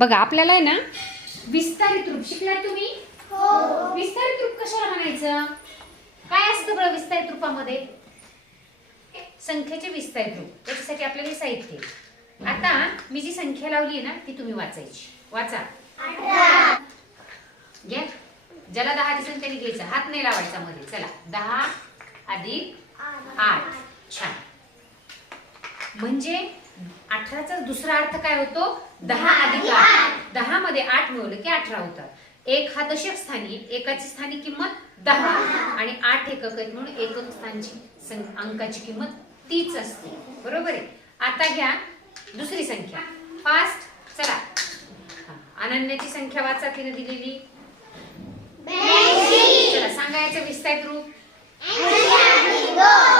बघा आपल्याला आहे ना विस्तारित रूप शिकलात तुम्ही. हो. विस्तारित रूप कशाला म्हणायचं? काय असतं बरं विस्तारित रूपामध्ये? संख्येचे विस्तारित रूप. त्याच्यासाठी आपल्याला साहित्य. आता मी जी संख्या लावली आहे ना ती तुम्ही वाचायची. वाचा. 18. घ्या. ज्याला 10 दिसेल त्याने घ्यायचा. हात नाही लावायचा मध्ये. चला 10 अधिक 8. छान. म्हणजे 18चा दुसरा अर्थ काय होतो? 10 अधिक 8. 10 मध्ये 8 मिळवलं की 18 होतात. 1 हा दशक स्थानी, एकाची स्थानिक किंमत 10 आणि 8 एकक आहेत म्हणून एकक स्थानची अंकाची किंमत 30 असते. बरोबर आहे. आता घ्या दुसरी संख्या. फास्ट. चला अनन्याची संख्या वाचा तिने दिलेली. 82. चला सांगायचं विस्तारित रूप.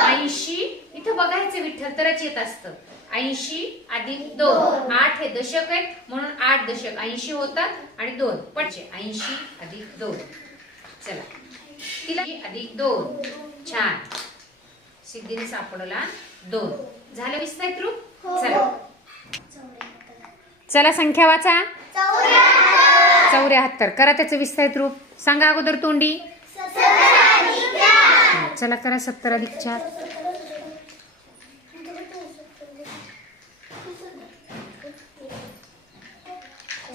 80. इथं बघायचं विठ्ठल तरच येत असतं. 80 अधिक 2. 8 हे दशक आहेत म्हणून 8 दशक 80 होतात आणि 2 पटचे 80 अधिक 2. चला तिला अधिक 2. छान. सिद्धीने सापडला 2. झालं विस्तारित रूप. चला चला संख्या वाचा. 74. करा त्याचं विस्तारित रूप. सांगा अगोदर तोंडी. चला करा 70 अधिक 4.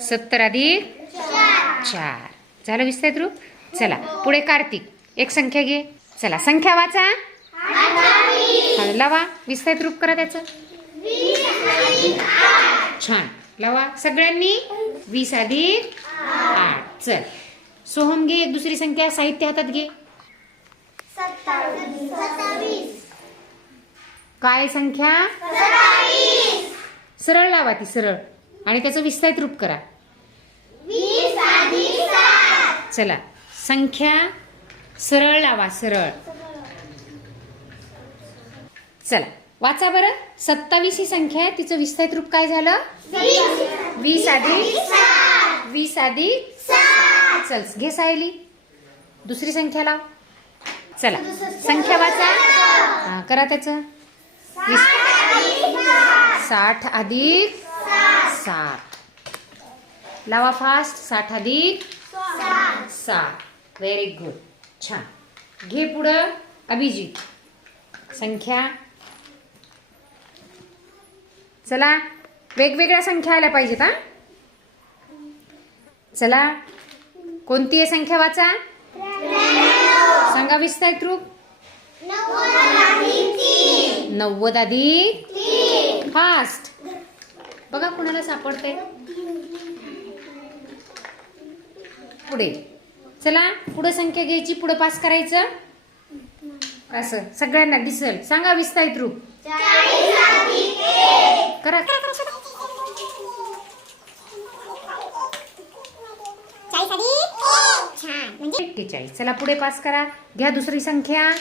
70 अधिक 4. झालं विस्तारित रूप. चला पुढे कार्तिक. एक संख्या घे. चला संख्या वाचा. लावा विस्तारित रूप करा त्याचं. छान. लावा सगळ्यांनी. 20 अधिक 8. चल सोहम घे एक दुसरी संख्या. साहित्य हातात घे. 27. काय संख्या? सरळ लावा ती सरळ आणि त्याचं विस्तारित रूप करा. 20 अधिक 7. चला संख्या सरळ लावा सरळ. चला वाचा बरं. 27 ही संख्या आहे. तिचं विस्तारित रूप काय झालं? 20 अधिक 20 अधिक 7. चल घे सायली दुसरी संख्या लाव. चला संख्या वाचा. हा करा त्याचं. 60 अधिक 7. लावा फास्ट. 60 अधिक 7. Very good. छान. घे पुढं अभिजित. संख्या. चला वेगवेगळ्या संख्या आल्या पाहिजेत. हा चला कोणती आहे संख्या वाचा. सांगा विस्तारित रूप. 90 अधिक 3. फास्ट. बघा कुणाला सापडते. पुढे चला पुढे संख्या घ्यायची. पुढे पास करायचं असं सगळ्यांना दिसल. सांगा विस्तारित रूप. 40 अधिक 1. करा. 40 अधिक 1. छान. म्हणजे 41. चला पुढे पास करा. घ्या दुसरी संख्या.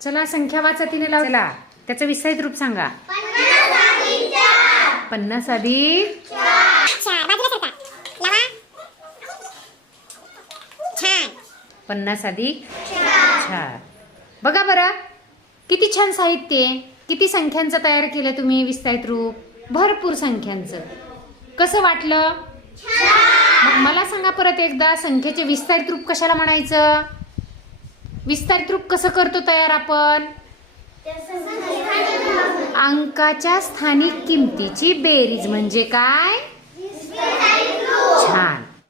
चला संख्या वाचा तिने लाव. चला त्याचं विस्तारित रूप सांगा. 50 अधिक 4. 50 अधिक 4. बाजूला सरका. लावा. छान. 50 अधिक 4. बघा बरं किती छान साहित्य. किती संख्यांचं तयार केलं तुम्ही विस्तारित रूप. भरपूर संख्यांचं. कसं वाटलं? मग मला सांगा परत एकदा संख्येचे विस्तारित रूप कशाला म्हणायचं? विस्तारित रूप कसं करतो तयार आपण? अंकाच्या स्थानिक किमतीची बेरीज म्हणजे काय?